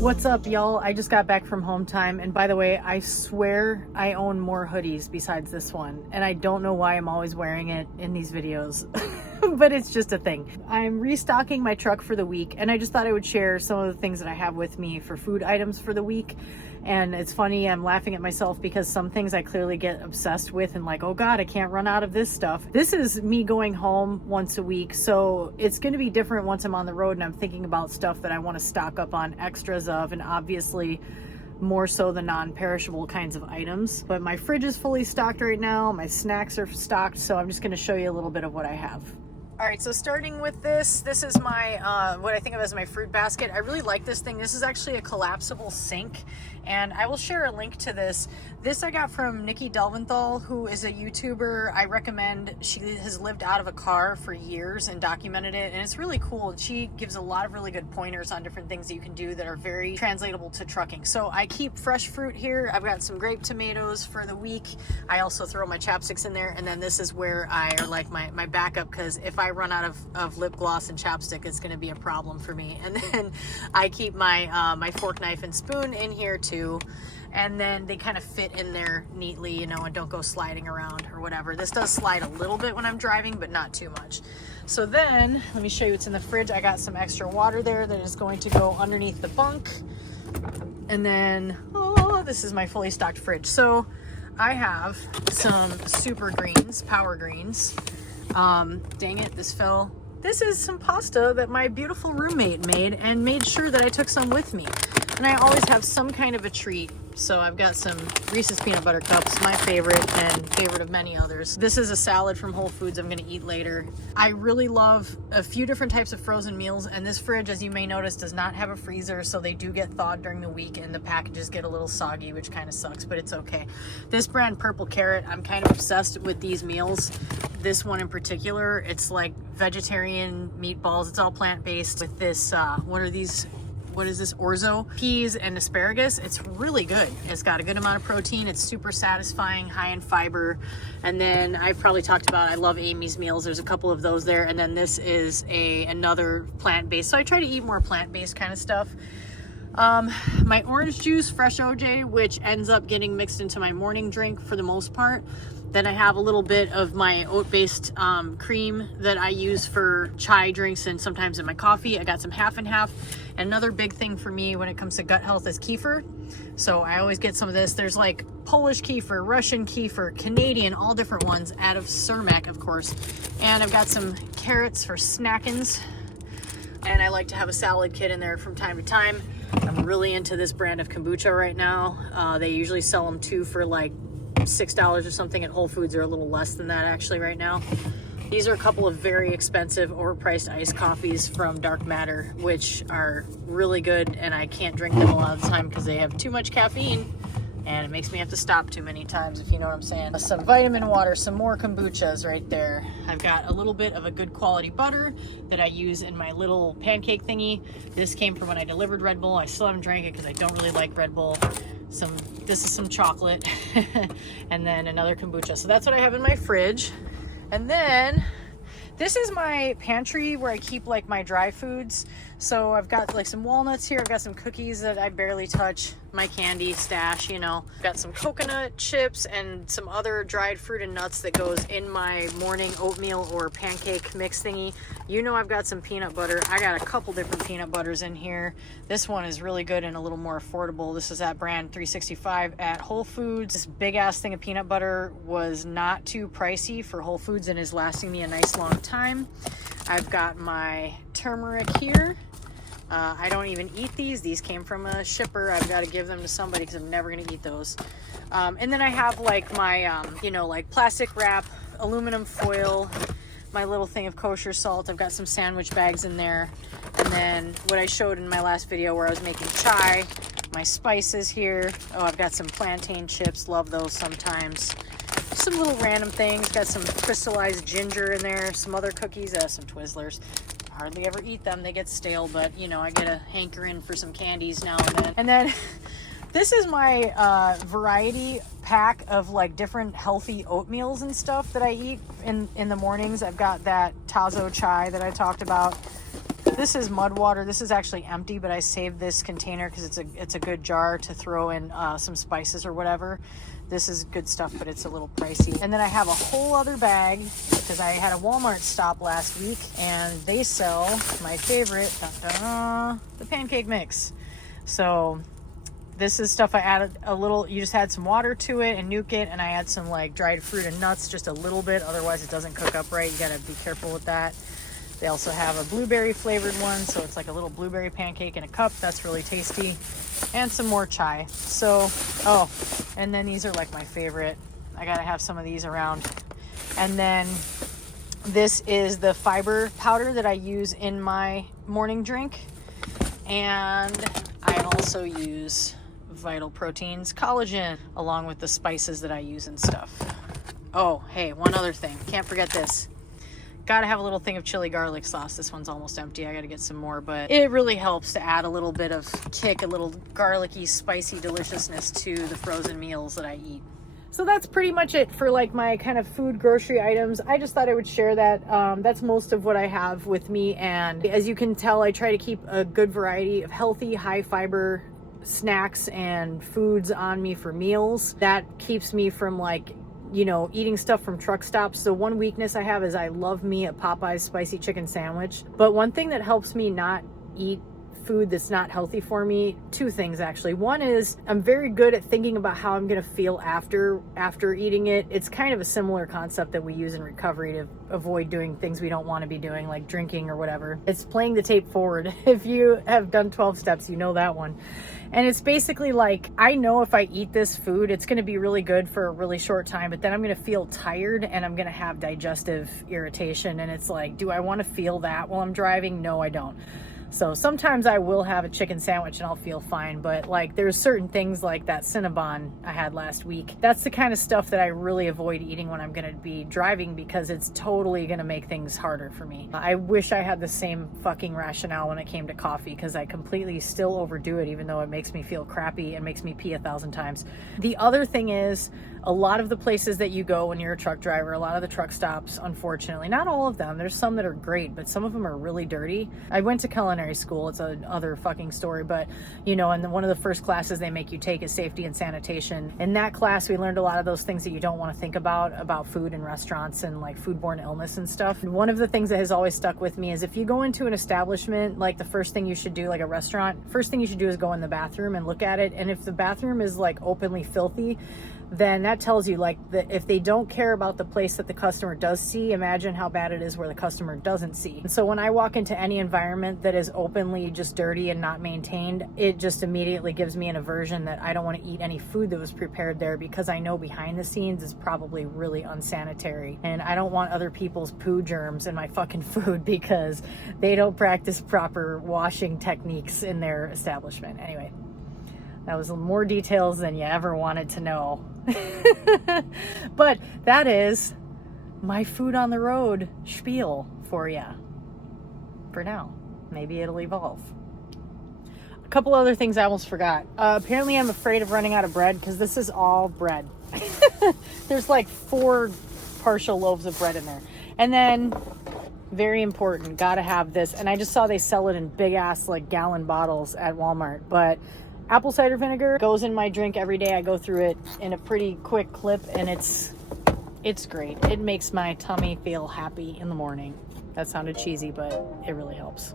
What's up, y'all? I just got back from home time, and by the way, I swear I own more hoodies besides this one, and I don't know why I'm always wearing it in these videos, but it's just a thing. I'm restocking my truck for the week, and I just thought I would share some of the things that I have with me for food items for the week. And it's funny, I'm laughing at myself because some things I clearly get obsessed with and like, oh God, I can't run out of this stuff. This is me going home once a week, so it's going to be different once I'm on the road and I'm thinking about stuff that I want to stock up on extras of, and obviously more so the non-perishable kinds of items. But my fridge is fully stocked right now, my snacks are stocked, so I'm just going to show you a little bit of what I have. All right, so starting with this is my, what I think of as my fruit basket. I really like this thing. This is actually a collapsible sink, and I will share a link to this. This I got from Nikki Delventhal, who is a YouTuber I recommend. She has lived out of a car for years and documented it, and it's really cool. She gives a lot of really good pointers on different things that you can do that are very translatable to trucking. So I keep fresh fruit here. I've got some grape tomatoes for the week. I also throw my chapsticks in there, and then this is where are like my backup, because if I run out of lip gloss and chapstick, it's going to be a problem for me. And then I keep my my fork, knife, and spoon in here too, and then they kind of fit in there neatly, you know, and don't go sliding around or whatever. This does slide a little bit when I'm driving, but not too much. So then let me show you what's in the fridge. I got some extra water there that is going to go underneath the bunk, and then this is my fully stocked fridge. So I have some super greens, power greens. Dang it, this fell. This is some pasta that my beautiful roommate made sure that I took some with me. And I always have some kind of a treat. So I've got some Reese's peanut butter cups, my favorite and favorite of many others. This is a salad from Whole Foods I'm gonna eat later. I really love a few different types of frozen meals, and this fridge, as you may notice, does not have a freezer, so they do get thawed during the week and the packages get a little soggy, which kind of sucks, but it's okay. This brand, Purple Carrot, I'm kind of obsessed with these meals. This one in particular, it's like vegetarian meatballs. It's all plant-based with this, what is this, orzo peas and asparagus. It's really good. It's got a good amount of protein. It's super satisfying, high in fiber. And then I've probably talked about, I love Amy's Meals. There's a couple of those there. And then this is another plant-based. So I try to eat more plant-based kind of stuff. My orange juice, fresh OJ, which ends up getting mixed into my morning drink for the most part. Then I have a little bit of my oat-based cream that I use for chai drinks and sometimes in my coffee. I got some half and half. And another big thing for me when it comes to gut health is kefir. So I always get some of this. There's like Polish kefir, Russian kefir, Canadian, all different ones out of Cermak, of course. And I've got some carrots for snackins. And I like to have a salad kit in there from time to time. I'm really into this brand of kombucha right now. They usually sell them too for like $6 or something at Whole Foods, or a little less than that actually right now. These are a couple of very expensive, overpriced iced coffees from Dark Matter, which are really good, and I can't drink them a lot of the time because they have too much caffeine, and it makes me have to stop too many times, if you know what I'm saying. Some vitamin water, some more kombuchas right there. I've got a little bit of a good quality butter that I use in my little pancake thingy. This came from when I delivered Red Bull. I still haven't drank it because I don't really like Red Bull. This is some chocolate, and then another kombucha. So that's what I have in my fridge. And then this is my pantry where I keep like my dry foods. So I've got like some walnuts here. I've got some cookies that I barely touch. My candy stash, you know. Got some coconut chips and some other dried fruit and nuts that goes in my morning oatmeal or pancake mix thingy. You know, I've got some peanut butter. I got a couple different peanut butters in here. This one is really good and a little more affordable. This is that brand 365 at Whole Foods. This big ass thing of peanut butter was not too pricey for Whole Foods and is lasting me a nice long time. I've got my turmeric here. I don't even eat these. These came from a shipper. I've got to give them to somebody because I'm never going to eat those. And then I have like my, you know, like plastic wrap, aluminum foil, my little thing of kosher salt. I've got some sandwich bags in there. And then what I showed in my last video where I was making chai, my spices here. Oh, I've got some plantain chips. Love those sometimes. Some little random things. Got some crystallized ginger in there. Some other cookies. Some Twizzlers. Hardly ever eat them. They get stale, but you know, I get a hankering for some candies now and then. And then this is my variety pack of like different healthy oatmeals and stuff that I eat in the mornings. I've got that Tazo chai that I talked about. This is mud water. This is actually empty, but I saved this container because it's a good jar to throw in some spices or whatever. This is good stuff, but it's a little pricey. And then I have a whole other bag because I had a Walmart stop last week and they sell my favorite, the pancake mix. So this is stuff I added a little, you just add some water to it and nuke it, and I add some like dried fruit and nuts, just a little bit, otherwise it doesn't cook up right. You gotta be careful with that. They also have a blueberry flavored one, so it's like a little blueberry pancake in a cup. That's really tasty. And some more chai. So, oh, and then these are like my favorite. I gotta have some of these around. And then this is the fiber powder that I use in my morning drink. And I also use Vital Proteins collagen along with the spices that I use and stuff. Oh, hey, one other thing. Can't forget this. Gotta have a little thing of chili garlic sauce. This one's almost empty. I gotta get some more, but it really helps to add a little bit of kick, a little garlicky, spicy deliciousness to the frozen meals that I eat. So that's pretty much it for like my kind of food grocery items. I just thought I would share that. That's most of what I have with me. And as you can tell, I try to keep a good variety of healthy, high fiber snacks and foods on me for meals. That keeps me from like, you know, eating stuff from truck stops. So one weakness I have is I love me a Popeye's spicy chicken sandwich. But one thing that helps me not eat food that's not healthy for me, two things actually. One is I'm very good at thinking about how I'm going to feel after eating it. It's kind of a similar concept that we use in recovery to avoid doing things we don't want to be doing, like drinking or whatever. It's playing the tape forward. If you have done 12 steps, you know that one. And it's basically like, I know if I eat this food, it's going to be really good for a really short time, but then I'm going to feel tired and I'm going to have digestive irritation. And it's like, do I want to feel that while I'm driving? No, I don't. So sometimes I will have a chicken sandwich and I'll feel fine, but like there's certain things like that Cinnabon I had last week. That's the kind of stuff that I really avoid eating when I'm going to be driving because it's totally going to make things harder for me. I wish I had the same fucking rationale when it came to coffee because I completely still overdo it even though it makes me feel crappy and makes me pee 1,000 times. The other thing is a lot of the places that you go when you're a truck driver, a lot of the truck stops, unfortunately, not all of them, there's some that are great, but some of them are really dirty. I went to culinary school, it's another fucking story, but you know, and one of the first classes they make you take is safety and sanitation. In that class we learned a lot of those things that you don't want to think about food in restaurants and like foodborne illness and stuff. And one of the things that has always stuck with me is if you go into an establishment, like the first thing you should do, like a restaurant, first thing you should do is go in the bathroom and look at it, and if the bathroom is like openly filthy, then that tells you like that if they don't care about the place that the customer does see, imagine how bad it is where the customer doesn't see. And so when I walk into any environment that is openly just dirty and not maintained, it just immediately gives me an aversion that I don't want to eat any food that was prepared there because I know behind the scenes is probably really unsanitary. And I don't want other people's poo germs in my fucking food because they don't practice proper washing techniques in their establishment. Anyway. That was more details than you ever wanted to know. But that is my food on the road spiel for you. For now. Maybe it'll evolve. A couple other things I almost forgot. Apparently I'm afraid of running out of bread because this is all bread. There's like 4 partial loaves of bread in there. And then, very important, gotta have this. And I just saw they sell it in big ass like gallon bottles at Walmart. But apple cider vinegar goes in my drink every day. I go through it in a pretty quick clip and it's great. It makes my tummy feel happy in the morning. That sounded cheesy, but it really helps.